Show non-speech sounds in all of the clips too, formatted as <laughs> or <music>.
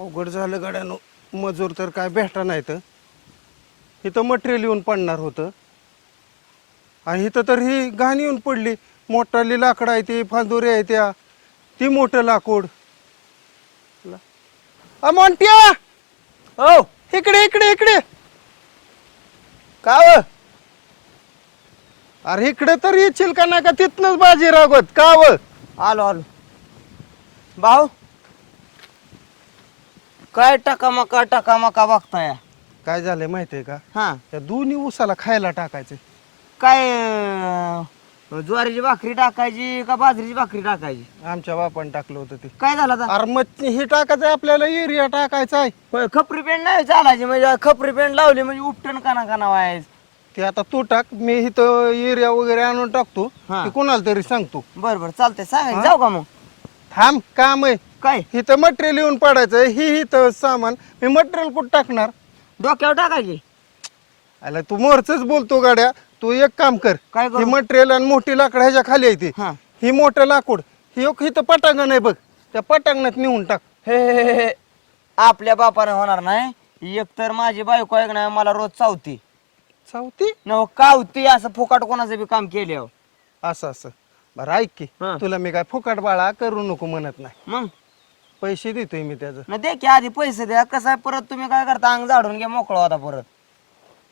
अवघड झालं गाड्यानं. मजूर तर काय भेटा नाही तर इथं मटेरियल येऊन पडणार होतं. आणि इथं तर ही घाण येऊन पडली. मोठाली लाकडं आहे ती फांदोरी आहे त्या. ती मोठं लाकूड. मोंट्या! हो इकडे इकडे इकडे! का व? अरे इकडे तर येशील का नाही का? तिथनच बाजी रागवत. का व? आलो आलो. भाऊ काय टाका मका टाका मका बघताय? काय झालंय माहितीये का? हा. त्या दोन्ही उसाला खायला टाकायचे काय अं, ज्वारीची भाकरी टाकायची का बाजरीची भाकरी टाकायची? आमच्या बापान टाकलं होतं ते. काय झालं आता? अरे मग हे टाकायचं आपल्याला एरिया टाकायचा आहे. होय, खपरी पेंट नाही चालायची म्हणजे खपरी पेंट लावली म्हणजे उपटन काना काना व्हायच. ते आता तू टाक मी इथं एरिया वगैरे आणून टाकतो. हा. ते कोणाला तरी सांगतो. बर बर चालतंय सांगायचं जाऊ का मग? थांब काम आहे. काय? इथं मटेरियल येऊन पडायचं ही इथं सामान. मी मटेरियल कुठं टाकणार? डोक्यावर टाकायची आला तू मोरच बोलतो गाड्या. तू एक काम कर काय ही करू मटेरियल आणि मोठी लाकड ह्याच्या खाली आहे ती. हा. ही मोठं लाकूड ही एक इथं पटांगण आहे बघ. त्या पटांगणात नेऊन टाक. हे हे, हे, हे. आपल्या बापाने होणार नाही. एक तर माझी बायको ऐक नाही मला रोज चावती. सावती न कावती असं फुकाट कोणाचं बी काम केले असं असं. बरं ऐक की. हा. तुला मी काय फुकट बाळा करू नको म्हणत नाही. मग? पैसे देतोय मी त्याचं. न दे की आधी पैसे द्या. कसं आहे परत तुम्ही काय करता? अंग झाडून घ्या मोकळा होता परत.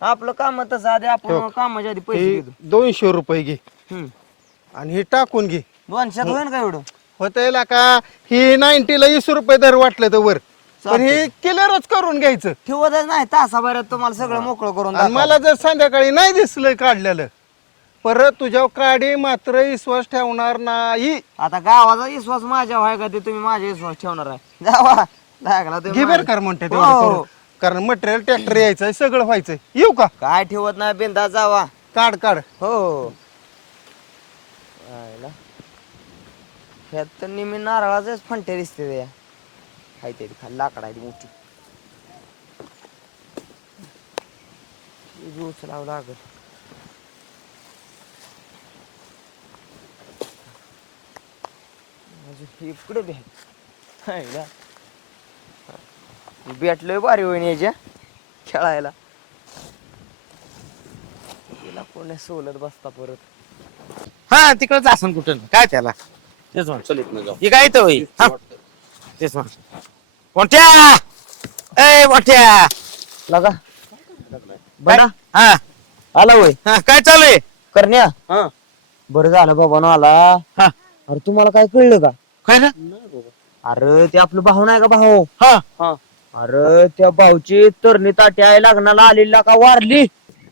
आपलं काम तसं आधी आपण. कामाच्या आधी पैसे हे देतो. दोनशे रुपये घे. हम्म. आणि हे टाकून घे. दोनशेत होईल का एवढं? होतंय का? ही नाईन्टीला वीस रुपये दर वाटलं तर वर. पण हे क्लिअरच करून घ्यायचं. ठेवतच नाही तासाभरात तुम्हाला सगळं मोकळं करून आणि दाखवा. मला जर संध्याकाळी नाही दिसलं काढलेलं परत तुझ्यावर काढी मात्र विश्वास ठेवणार नाही. आता गावाचा विश्वास माझ्या व्हाय का ते तुम्ही माझ्या विश्वास ठेवणार आहे? जावा लागला तुम्ही घे बरं माझ्या- कर म्हणते हो, तेवढं हो. करून. कारण मटेरियल ट्रॅक्टर यायचंय सगळं व्हायचंय. येऊ का? काय ठेवत नाही बिंदा जावा. काढ काढ. हो. आयला. ह्यात तर नेहमी नारळाचेच फंटे दिसते ते. हाय ते खाली लाकड आहे ती मोठी. उचलावं लागल. अजून इकडे बी आहे. हायला. ही बॅट लय भारी होईन याच्या खेळायला. तिला कोणी सोलत बसता परत. हा तिकडच असन कुठं? काय त्याला? तेच म्हण. हे काय इथं होई हा. तेच म्हण. मोठ्या! ए मोठ्या! लगा. बना. हा. आला होय. हा, काय चालू आहे? करण्या. हा. बरं झालं बाबा ना आला. हा. अरे तुम्हाला काय कळलं का? काय ना अरे ते आपलं भाऊ नाही का भाऊ? हा. अरे त्या भाऊची तरणी ताटी आहे लग्नाला आलेली का? वारली.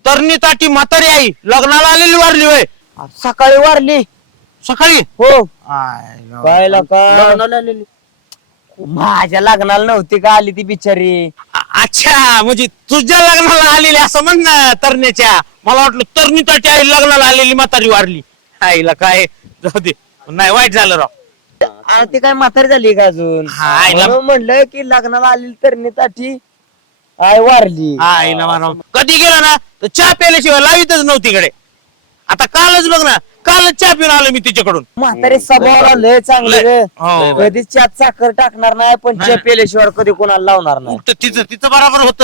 तरणी ताटी म्हातारी आई लग्नाला आलेली वारली होय. सकाळी वारली. सकाळी? हो. काय का? माझ्या लग्नाला नव्हती का आली ती बिचारी? अ- अच्छा म्हणजे तुझ्या लग्नाला आलेली असं म्हण ना तरण्याच्या. मला वाटलं तरणी ताटी आई लग्नाला आलेली म्हातारी वारली. आईला काय? जाऊ दे. नाही वाईट झालं राव. अरे ती काय म्हातारी झाली का अजून? हा, म्हणून म्हणलं की लग्नाला आलेली तरणी ताटी आय वारली आईला म्हणा कधी गेला ना तर चहा प्यायल्याशिवाय लावितच नव्हती कडे आता कालच बघ ना कालच चहा पिऊन आलो मी तिच्याकडून. म्हातारी स्वभावाला लय चांगलं रे. हो. कधी चात साखर टाकणार नाही पण चे पेल्याशिवाय कधी कोणाला लावणार नाही. उलट तिचं तिचं बरोबर होत.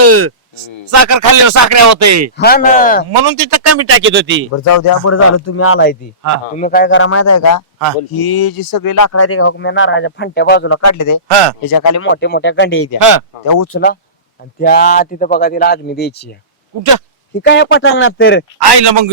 साखर खाल्ल्यावर साखऱ्या होते. हा ना. म्हणून तिथं कमी टाकीत होती. बरं जाऊ द्या बरं झालं तुम्ही आलाय ती. हा. तुम्ही काय करा माहीत आहे का? हा. ही जी सगळी लाकडं आहेत का मी नारळाच्या फांट्या बाजूला काढले ते. हा. त्याच्याखाली मोठ्या मोठ्या गंडी आहेत त्या. हा. त्या उचला आणि त्या तिथं बघा तिला अग्नी द्यायची. कुठं? ही काय पटांगणात तर? आईला मग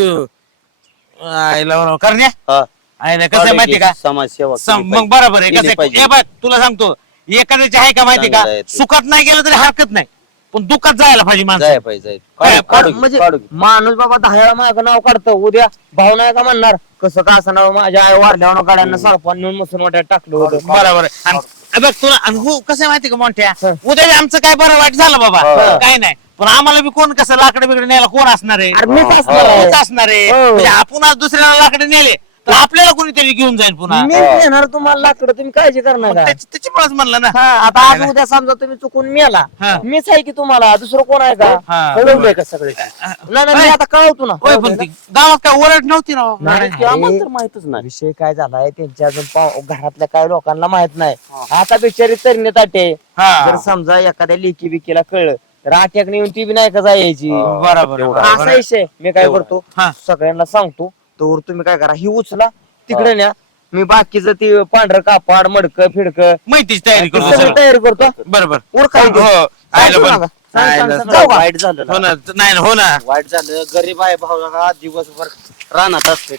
आईला बरोबर करण्या हा. आईला कसं आहे माहिती का समाजसेवा सम- मग बरोबर आहे केली कसं आहे? पाहिजे. हे बघ तुला सांगतो एखाद्याची आहे का माहिती का? चांगलं आहे ते. सुखात नाही गेलं तरी हरकत नाही. पण दुःखात जायला पाहिजे माणसं जाय पाहिजे जाय काय- काढू- काढू घे, म्हणजे काढू घे. माणूस बाबा दहा माग नाव काढतो उद्या भाऊ नाही का म्हणणार कसं का असं नाव माझ्या आई वारल्यावर गाड्यांना सरपण नेऊन मसून वाट्यात टाकलं होतं बरोबर आहे. आणि हे बघ तुला आणि हो कसं आहे माहिती का मोठ्या हा. उद्या आमचं काय बरं वाईट झालं बाबा हा. काय नाही पण आम्हाला बी कोण कसं लाकडे बिकडे न्यायला कोण असणार आहे अरे मीच असणार आहे. मीच असणार आहे हो. म्हणजे आपण आज दुसऱ्याला लाकडे नेले तर आपल्याला कोणीतरी घेऊन जाईल पुन्हा. मी येणार तुम्हाला लाकडं तुम्ही काळजी करणार का त्याची त्याच्यामुळेच म्हणलं ना. हा आता आज उद्या समजा तुम्ही चुकून मेला. हा. मीच आहे की तुम्हाला दुसरं कोण आहे का? हा. कळवलंय का सगळे? नाही नाही, मी आता कळवतो ना. होय पण ती गावात काय ओरड नव्हती ना? नाही, ते आम्हाला तर माहितच नाही. विषय काय झालाय त्यांच्या अजून पाव- घरातल्या काय लोकांना माहीत नाही. आता बिचारी तरी ताटे. हा. जर समजा एखाद्या लेकी बिकीला कळलं तर अटॅक येऊन ती बी नाही का जायची? बरोबर आहे, असा. विषय मी काय करतो हा. सगळ्यांना सांगतो तर तुम्ही काय करा ही उचला तिकडे न्या मी बाकीचं ते पांढरं कापड मडक फिडक माहितीच तयारी करतो सगळं सगळं. तयारी करतो बरोबर उरका इथे. हो आयला सांगतो पण ना. सांग, सांग, आयला. सांग. जाऊ का? वाईट झालं हो ना. ना नाही ना हो ना वाईट झालं गरीब आहे भाऊ का दिवसभर रानात असते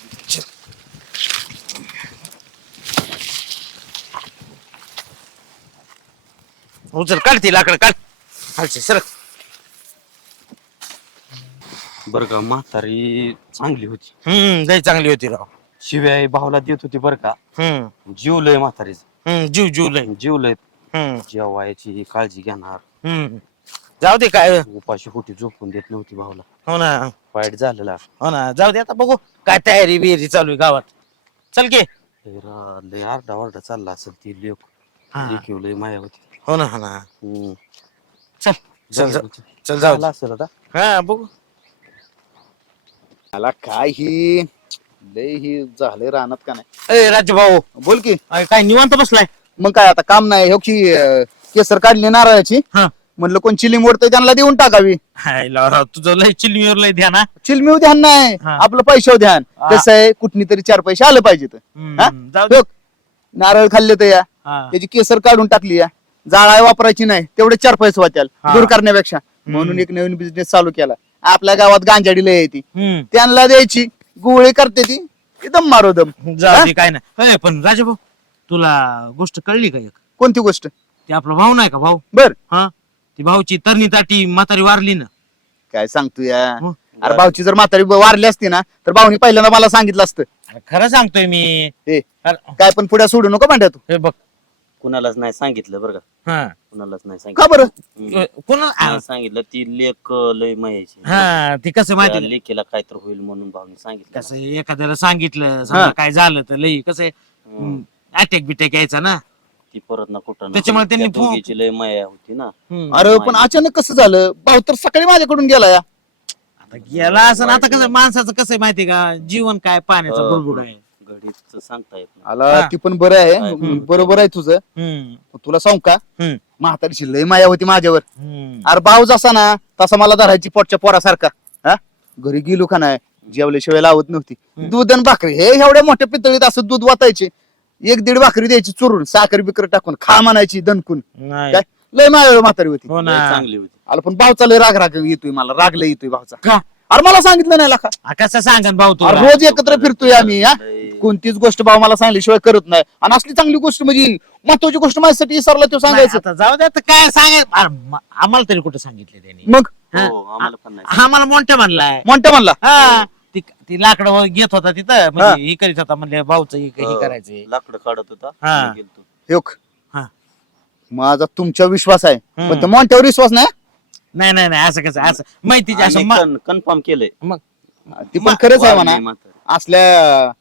उचल काढ ती लाकड काढ खालची सर बर का म्हातारी चांगली होती. हम्म लय चांगली होती राव. शिव्या भाऊला देत होती बर का. हम्म. जीव लय म्हातारीच. हम्म जीव जीव लय. जीव लय. हम्म. जेवायची काळजी घेणार. हम्म. जाऊ दे काय. उपाशी होती झोपून देत नव्हती भाऊला. हो ना. वाईट झालेला. हो ना. जाऊ दे आता बघू काय तयारी बियारी चालू आहे गावात. चल की. लय आरडा वारडा चालला असेल ती लेख हा. लेखीव लय माया होती. हो ना हो ना. हम्म. चल चल चल चल जाऊ झालं असेल आता. हा बघू. मला काय ही? लय ही झालंय रानात का नाही? ए राजू भाऊ बोल की. अरे काय निवांत बसलाय? मग काय आता काम नाही. हो की अं, केसर काढली नारळाची. हा. म्हणलं कोण चिलिंग ओढतंय त्यांना देऊन टाकावी. हाय लावराव तुझं लय चिलमीवर लय ध्यान हा. चिलमीव ध्यान नाही. हा. आपलं पैशावर ध्यान. हा. कसं आहे कुठनी तरी चार पैसे आले पाहिजेत हम्म, हा? जाऊ दे. बघ, नारळ खाल्ले तर या. हा. त्याची केसर काढून टाकली या. जाळा वापरायची नाही. तेवढे चार पैसे वाचाल. हा. दूर करण्यापेक्षा. म्हणून एक नवीन बिझनेस चालू केला. आपल्या गावात गांजाडी लय येते हम्म. त्यांना द्यायची. गोळी करते ती. एकदम मारो दम. जाऊ दे काय नाही. होय, पण राजा भाऊ तुला गोष्ट कळली का एक? कोणती गोष्ट? ते आपला भाऊ नाही का भाऊ? बर. हा? ती भाऊची तरणी ताटी म्हातारी वारली ना. काय सांगतो या? हं. अरे भाऊची जर म्हातारी ब- वारली असती ना तर भाऊनी पहिल्यांदा मला सांगितलं असतं. अरे खरं सांगतोय मी. अरे, काय पण पुढे सोडू नको भांड्या तू. हे बघ कुणालाच नाही सांगितलं बरं का. हा. कुणालाच नाही का सांगितलं बरं? हम्म. कोणा नाही सांगितलं ती लेख लय मायाची हा ती कसं माहिती त्या? लेकीला काय तर होईल म्हणून भाऊनी सांगितलं. कसं आहे, एखाद्याला सांगितलं समजा काय झालं तर लई कसं हम्म. अटॅक बिटॅक यायचा ना. ती परत ना कुठं त्याच्यामुळे त्या त्यांनी फो- दोघीची लय माया होती ना. हम्म. अरे पण अचानक कसं झालं? भाऊ तर सकाळी माझ्याकडून गेला या. आता गेला असं ना, आता कसं माणसाचं कसं आहे माहिती का? जीवन काय पाण्याचं हो. बुडबुड आहे. घडीच सांगता येत नाही. आला हा. ती पण बरं आहे. हम्म. बरोबर आहे तुझं. हम्म. तुला सांगू का? हम्म. म्हातारीची लय माया होती माझ्यावर. हम्म. अरे भाऊ जसा ना तसा मला धरायची पोटच्या पोरासारखा. हा? घरी गेलो का नाही जेवल्याशिवाय लावत नव्हती. दूध आणि भाकरी हे एवढ्या मोठ्या पितळीत असं दूध वाटायचे. एक दीड भाकरी द्यायची चुरून साखर बिकर टाकून खा म्हणायची दणकून. नाही. काय? लय मायावर म्हातारी होती. हो ना. लय चांगली होती. आला पण भावचा लय राग राग येतोय मला रागला येतोय भावचा का? अरे मला सांगितलं नाही लाखा. कसं सांगन भाऊ अरे तुला रोज एकत्र फिरतोय आम्ही हा? कोणतीच गोष्ट भाऊ मला सांगल्याशिवाय करत नाही. आणि असली चांगली गोष्ट म्हणजे महत्वाची गोष्ट माझ्यासाठी विसरला तो सांगायचं. आता जाऊ दे आता काय म- आम्हाला तरी कुठं सांगितलं त्यांनी? मग? हा. हो आम्हाला पण नाही. हा मला मोठ्या म्हणलाय. म्हणते म्हणला? हा ती ती लाकडं घेत होता तिथं म्हणजे हे. करीत होता म्हणजे भाऊचं हे हे करायचंय. लाकडं काढत होता हा. गेलतो. हा माझा तुमच्या विश्वास आहे हम्म. पण त्या मोठ्यावर विश्वास नाही नाही नाही नाही असं कसं असं. माहितीचे असं म- कन्फर्म केलंय. मग ती पण खरंच आहे म्हणा. वारली म्हातारी. असल्या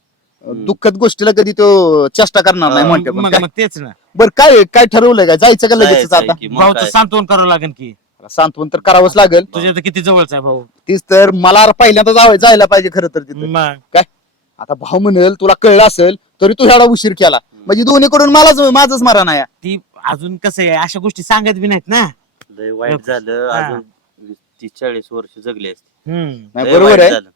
दुःखद गोष्टीला कधी तो चेष्टा करणार नाही म्हणते पण मग काय? मग तेच ना. बरं काय काय ठरवलंय का? जायचं का लगेच जायचं आहे आता की मग भाऊचं काय? सांत्वन करावं लागेल की. सांत्वन तर करावंच लागेल. तुझ्या तर किती जवळचा आहे भाऊ? तीच तर मला पहिल्यांदा जावं जायला पाहिजे खरं तर तिथे. मग. काय? आता भाऊ म्हणेल तुला कळलं असेल तरी तू ह्याला उशीर केला. म्हणजे दोन्हीकडून मलाच माझंच मारा नाही ती अजून कसं आहे अशा गोष्टी सांगत बी नाहीत ना. लय वाईट झालं. हा. अजून तीस चाळीस वर्ष जगले असते. हम्म. नाही लय बरोबर वाईट आहे. झालं.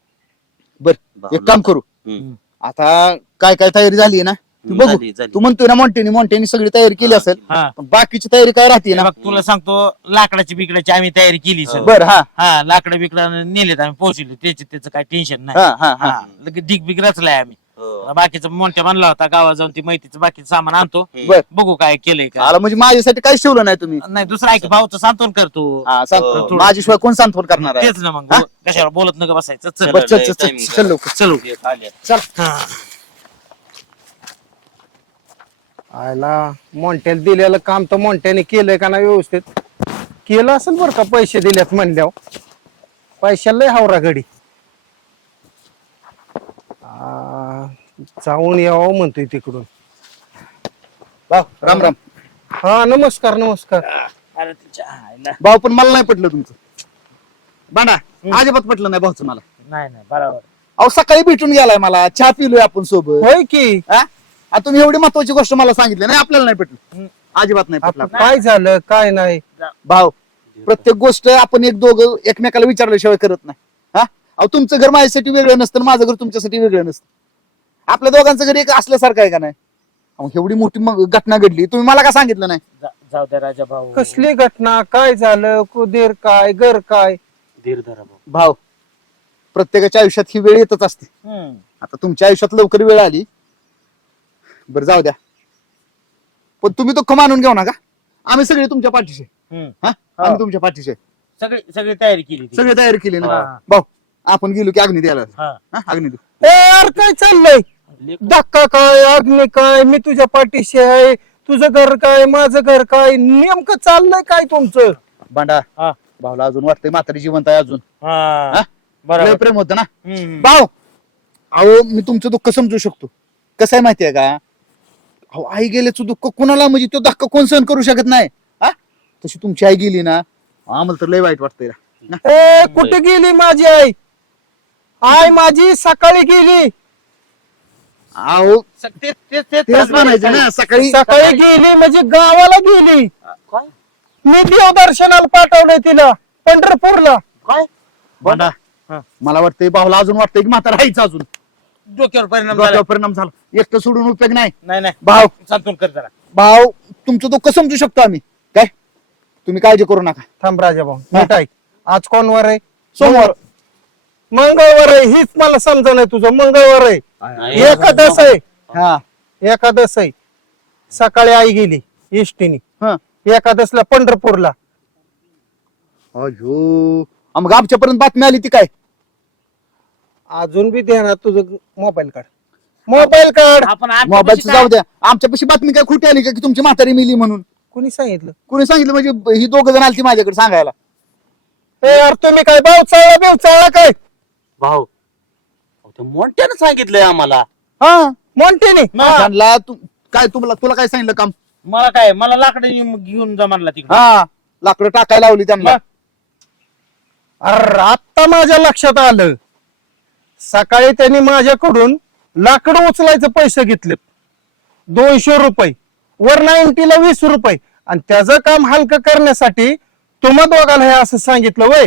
बर एक काम करू. हम्म. आता काय काय तयारी झाली ना? तू बघू. झाली, झाली. तू म्हणतोय ना मोंटेनी मोंटेनी सगळी तयारी केली असेल. हा. पण बाकीची तयारी काय राहते ना? बघ तुला सांगतो लाकडाची बिकडाची आम्ही तयारी केली सर बर हा. हा लाकडं बिकडं नेलेत आम्ही पोहोचले. त्याचे त्याचं काय टेन्शन नाही. हा हा हा. हा लगेच डिग बिग रचलाय आम्ही. हो. बाकीचं मोठ्या म्हणला होता गावात जाऊन ती माहितीचं बाकीचं सामान आणतो. बर. बघू काय केलंय का आला म्हणजे माझ्यासाठी काय शिवलं नाही तुम्ही. नाही दुसरा ऐक भाऊचं सांत्वन करतो. हा सांग हो. माझ्याशिवाय कोण सांत्वन करणार आहे? तेच ना मग कशावर बोलत नका बसायचं. चल. बरं, चल, लवकर. हा आयला मोंट्याला दिलेलं काम तर मोंट्याने केलंय का नाही व्यवस्थित? केलं असेल बरं का पैसे दिलेत म्हणल्यावर. पैशाला लय हावरा घडी. जाऊन यावं म्हणतोय तिकडून. भाऊ राम राम. हा नमस्कार नमस्कार. अरे तिच्या आईला. भाऊ पण मला नाही पटलं तुमचं. बांडा अजिबात पटलं नाही भाऊचं मला. नाही नाही बरोबर. अहो सकाळी भेटून गेलाय मला. चहा पिलोय आपण सोबत. होय की? हा? आता तुम्ही एवढी महत्वाची गोष्ट मला सांगितली नाही आपल्याला नाही पटलं. अजिबात नाही आता पटलं काय झालं काय नाही. भाऊ प्रत्येक गोष्ट आपण एक दोघं एकमेकाला विचारल्याशिवाय करत नाही. हा? अहो तुमचं घर माझ्यासाठी वेगळं नसतं आणि माझं घर तुमच्यासाठी वेगळं नसतं. आपल्या दोघांचं घर एक असल्यासारखं आहे का नाही अहो, एवढी मोठी मग घटना घडली तुम्ही मला का सांगितलं नाही जा- जाऊ द्या राजा भाऊ कसली घटना काय झालं कुदीर काय घर काय धीर धरा भाऊ. भाऊ प्रत्येकाच्या आयुष्यात ही वेळ येतच असते हम्म. आता तुमच्या आयुष्यात लवकर वेळ आली बरं जाऊ द्या पण तुम्ही दुःख मानून घेऊ नका आम्ही सगळे तुमच्या पाठीशी आहे. हम्म. हा आम्ही तुमच्या पाठीशी आहे. सगळी सगळी तयारी केली ती. सगळे तयारी केली ना हा. भाऊ आपण गेलो की अग्नी द्यायला हा. हा, अग्नी देऊ ए यार काय चाललंय. धक्का काय अग्नी काय मी तुझ्या पाठीशी आहे तुझं घर काय माझं घर काय नेमकं चाललंय काय तुमचं? बांडा हा. भाऊला अजून वाटतंय म्हातारी जिवंत आहे अजून. हा. हा? बरोबर. लय प्रेम होतं ना? हम्म. भाऊ अहो मी तुमचं दुःख समजू शकतो. कसं आहे माहितीये का? अहो आई गेल्याचं दुःख कोणाला? म्हणजे तो धक्का कोण सहन करू शकत नाही. हा? तशी तुमची आई गेली ना आम्हाला तर लय वाईट वाटतंय ना. ए कुठे गेली माझी आई? आई माझी सकाळी गेली. अहो स- ते- ते- ते- तेच म्हणायचं ना सकाळी सकाळी गेली म्हणजे गावाला गेली. काय? मी देवदर्शनाला पाठवलंय तिला पंढरपूरला. काय. मला वाटतंय भाऊला अजून वाटतंय की म्हातारा आईच अजून. डोक्यावर परिणाम झाला. डोक्यावर परिणाम झाला. एकटं सोडून उपयोग नाही. नाही नाही. भाऊ. सांत्वन कर जरा. भाऊ तुमचं दुःख समजू शकतो आम्ही. काय? तुम्ही काळजी करू नका. थांब राजा भाऊ नीट ऐक. आज कोणवार आहे? सोमवार. मंगळवार आहे हीच मला समजा नाही तुझं मंगळवार आहे. नाही. एकादश आहे. हा. एकादश आहे. सकाळी आई गेली इष्टीनी. हा. एकादशला पंढरपूरला. अयो मग आमच्यापर्यंत बातमी आली ती काय? अजून बी ध्यानात तुझं मोबाईल काढ. मोबाईल काढ. आपण दिवशी जाऊ द्या. आमच्यापाशी बातमी काय खोटी आली का की तुमची म्हातारी मिली म्हणून? कुणी सांगितलं? कुणी सांगितलं? म्हणजे ही दोघ जण आलती माझ्याकडे सांगायला. ए यार तुम्ही काय भाऊ चाळला बेव चाळला काय? भाऊ अहो, त्या मोठ्यानं सांगितलंय आम्हाला. हा मोंटेने तू काय तुम्हाला तुला काय सांगितलं काम? मला काय मला लाकडं घेऊन- घेऊन जा म्हणला तिकडे. हा लाकडं टाकायला लावली त्यांना. अरे आत्ता माझ्या लक्षात आलं. सकाळी त्यांनी माझ्याकडून लाकडं उचलायचं पैसे घेतले दोनशे रुपये. वर नाईन्टीला वीस रुपये. आणि त्याचं काम हलकं करण्यासाठी तुम्हा दोघाला हे असं सांगितलं वय.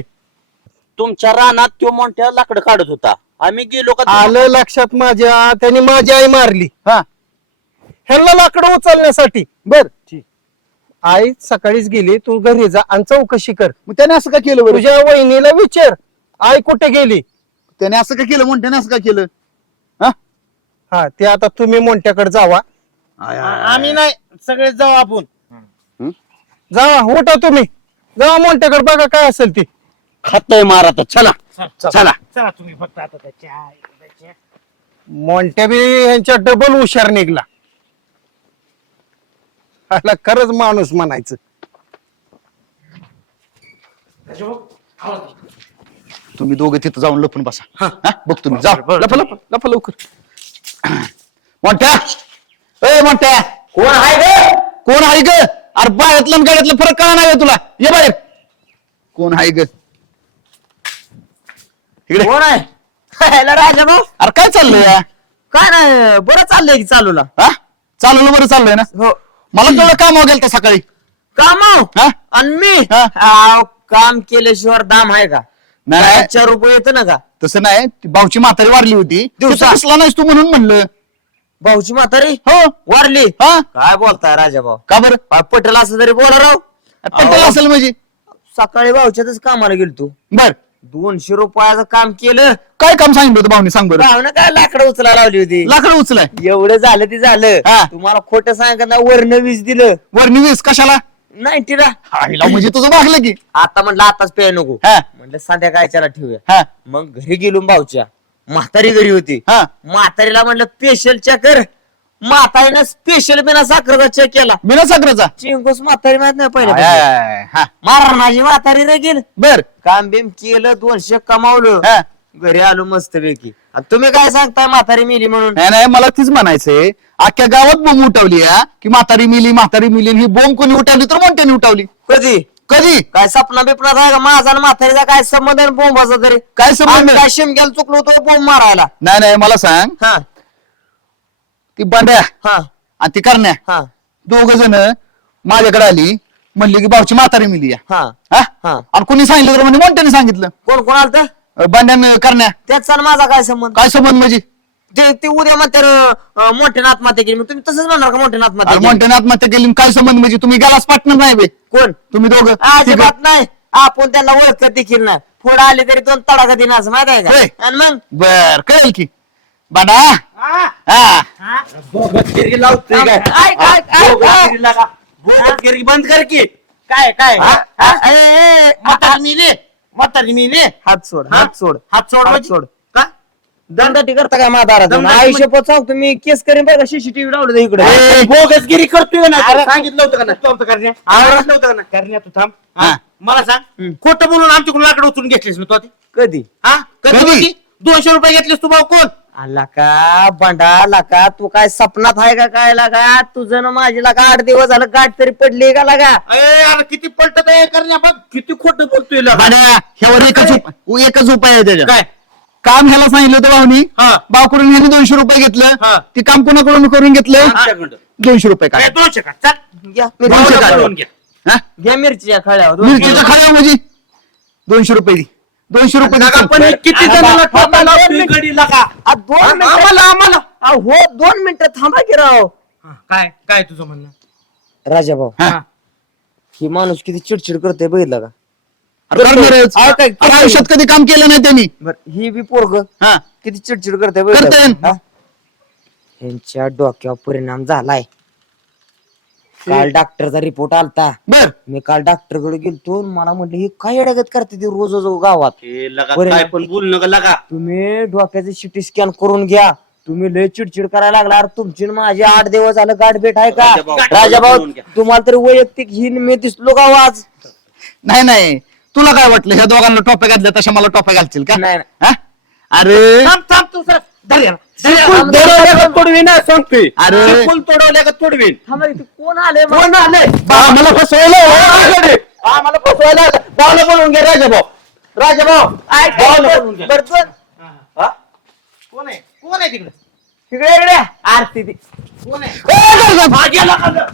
तुमच्या रानात तो मोठ्या लाकड काढत होता. आम्ही गेलो का ते- आलं लक्षात माझ्या त्यांनी माझी आई मारली. हा. ह्यांना लाकडं उचलण्यासाठी. बर. आई सकाळीच गेली तू घरी जा आणि चौकशी कर. मग त्याने असं का केलं बरं? तुझ्या वहिनीला विचार. आई कुठे गेली? त्याने असं का केलं? म्हणून त्याने असं का केलं? हा? हा ते आता तुम्ही मोठ्याकडे जावा. आम्ही नाही सगळे जाऊ आपण. जावा उठा तुम्ही. जावा मोठ्याकडे बघा काय असेल ती. खातोय मारा तर चला. चला. चला. तुम्ही फक्त आता त्याच्या त्याच्या- मोंट्या बी यांच्या डबल हुशार निघला. ह्याला खरंच माणूस म्हणायचं. तुम्ही दोघे तिथं जाऊन लपून बसा. हा. बघ तुम्ही. जा. लपा लपा लपा लवकर. मोठ्या ए मोठ्या कोण आहे ग? कोण आहे ग? अरे आणि गाड्यातलं फरक कळा नाही का तुला. ये बाहेर. कोण आहे ग? इकडे. कोण आहे? <laughs> खायला भाऊ अरे काय चाललंय या? काय नाही बरं चाललंय की चालूला. हा? बरं चाललंय ना? हो. मला तुला काम गेलं होतं सकाळी? काम हा? आणि मी? हा? आव, काम केल्याशिवाय दाम आहे का? नाही. चार रुपये येतं ना का? तसं नाही. ती भाऊची म्हातारी वारली होती. दिवसा. नाहीस तू म्हणून म्हणलं. भाऊची म्हातारी? हो. वारली? हा? काय बोलताय राजा भाऊ का बरं? पटेल असं तरी बोला राव. पटेल अहो. असेल म्हणजे? सकाळी भाऊच्यातच कामाला गेलो तू बर. दोनशे रुपयाचं काम केलं. काय काम सांगितलं होतं भाऊनी? सांग बरं. भावनं काय लाकडं उचलायला लावली होती? लाकडं उचलाय. एवढं झालं ते झालं. हा. तुम्हाला खोटं सांगा ना वर्ण वीज दिलं. वर निवेस कशाला? नाईन्टी ना आईला म्हणजे तुझं भागलं की. आता म्हटलं आताच प्याय नको. हा. म्हटलं संध्याकाळच्याला ठेवूया. हा. मग घरी गेलो भाऊच्या. म्हातारी घरी होती. हा. म्हातारीला म्हणलं स्पेशल चेक कर. म्हातारीनं स्पेशल बिना साखरेचा चेक केला. बिना साखरेचा? चिंकोस म्हातारी माहीत नाही आय, पहिले आय, हा. म्हातारी रे गेल. बर. काम बिम केलं दोनशे कमावलं. हा. घरी आलो मस्त पैकी. आणि तुम्ही काय सांगताय म्हातारी मिली म्हणून? नाही नाही मला तीच म्हणायचंय. अख्ख्या गावात बोंब उठवली हा. की म्हातारी मिली म्हातारी मिली ही बोंब कोणी उठवली तर मोठ्याने उठवली. कधी? कधी? काय सपना बिपनात आहे का? माझा आणि म्हातारीचा काय संबंध बोंबाचा तरी? काय संबंध? आम्ही काय शिमग्याला चुकलो होतो बोंब मारायला? नाही नाही मला सांग. हा. ती बंड्या हा. आणि ती करण्या. हा. दोघ जण माझ्याकडे आली म्हणली की भाऊची म्हातारी मिली या. हा. हा? हा. आणि कोणी सांगितलं तर म्हणजे मोठ्याने सांगितलं. कोण कोण आलं अं, बंड्यानं करण्या. त्याचा आणि माझा काय संबंध? काय संबंध म्हणजे? ते ते उद्या म्हणते मोठ्याने आत्महत्या केली. मग तुम्ही तसंच म्हणणार का आत्महत्या अरे केली? मोठ्याने आत्महत्या केली. काय संबंध म्हणजे? तुम्ही गेलाच पार्टनर नाही बे कोण? तुम्ही दोघं. अजिबात नाही. आपण त्यांना ओळखत देखील नाही. पुढे आले तरी दोन तडाखा दिन असं माहीत आहे होय. का आणि मग? बर कळेल की. बाडा हा. काय? लागा. बंद कर की. काय काय? हा? हा? ए, म्हातारी मिले. म्हातारी मिले. हात सोड? हात सोड. हात सोड हात म्हणजे? सोड. का? दंडटी करता काय माझा दमदाटी आयुष्य पण सांगतो मी केस करीन बघा सीसीटीव्ही लावलं इकडे. ए, बोगसगिरी करतोय ना अरे, सांगितलं होतं का नाही? करण्या सांगितलं होतं का नाही? करण्या तू थांब. हा? हा. मला सांग. खोटं बोलून आमच्याकडून लाकडं उचलून घेतलीस ना तू आधी? कधी? हा? कधी कधी? होती? दोनशे रुपये घेतलेस तू भाऊ कोण? आला का बंडा लाका तू काय सपनात आहे का काय लागा? तुझं ना माझी लागा आठ दिवस झालं गाठ तरी पडली का लागा? अरे किती पलटत आहे करण्या बघ किती खोटं बोलतोय लगा. ह्यावर एकच उप- एकच उपाय आहे त्याच्या काय? काम ह्याला सांगितलं होतं भाऊनी. हा. भाऊकडून ह्याने दोनशे रुपये घेतलं. हा. ते काम कोणाकडून करून घेतलं? आमच्याकडं. दोनशे रुपये काय काय दोनशे का? चल. घ्या काय? बोलवून घ्या. हा? घ्या मिरचीच्या खळ्यावर मिरचीच्या खाल्या म्हणजे? दोनशे रुपये दे. दोनशे रुपये पण हे. किती जणांना दोन आ, हा, मिनिटं- आम्हाला आम्हाला आ, हो दोन मिनिटं थांबा की राव हा, काय काय तुझं म्हणणं राजा भाऊ हा. ही माणूस किती चिडचिड करते बघितलं का अरे करणारच. अहो, काय- अरे आयुष्यात कधी काम केलं नाही त्यांनी बर ही बी पोरग हा किती चिडचिड करते बघितलं करते. का? हा? ह्यांच्या डोक्यावर परिणाम झालाय काल डॉक्टरचा रिपोर्ट आलता. बर. मी काल डॉक्टरकडे गेलतो मला म्हटलं ही काय अडगत करते ती रोज रोज गावात? हे लगा बरं. काय पण बोल नका लगा. तुम्ही डोक्याचे सिटी स्कॅन करून घ्या. तुम्ही लय चिडचिड करायला लागला. अरे तुमची न माझी आठ दिवस झालं गाठ भेट आहे का? राजाभाऊ, राजाभाऊ करून घ्या. तुम्हाला तरी वैयक्तिक ही मी दिसलो का आज? नाही नाही. तुला काय वाटलं? ह्या दोघांना टोप्या घातल्या तशा मला टोप्या घालतील का? नाही, हा? अरे! थांब थांब तू सर. धर याला. धर याला. थांब, तोडवल्या का तोडवीन ना सांगतोय अरे. फुल तोडवल्या का तोडवीन. थांबा इथे कोण आले कोण आले बा, मला फसवलं हो. आम्हाला फसवायला भावला बोलवून घ्या राजाभाऊ राजाभाऊ भावला बोलवून घ्या हा? कोण आहे? कोण आहे तिकडे? तिकडे इकडे. आरती ती. कोण आहे? हा, गेला का?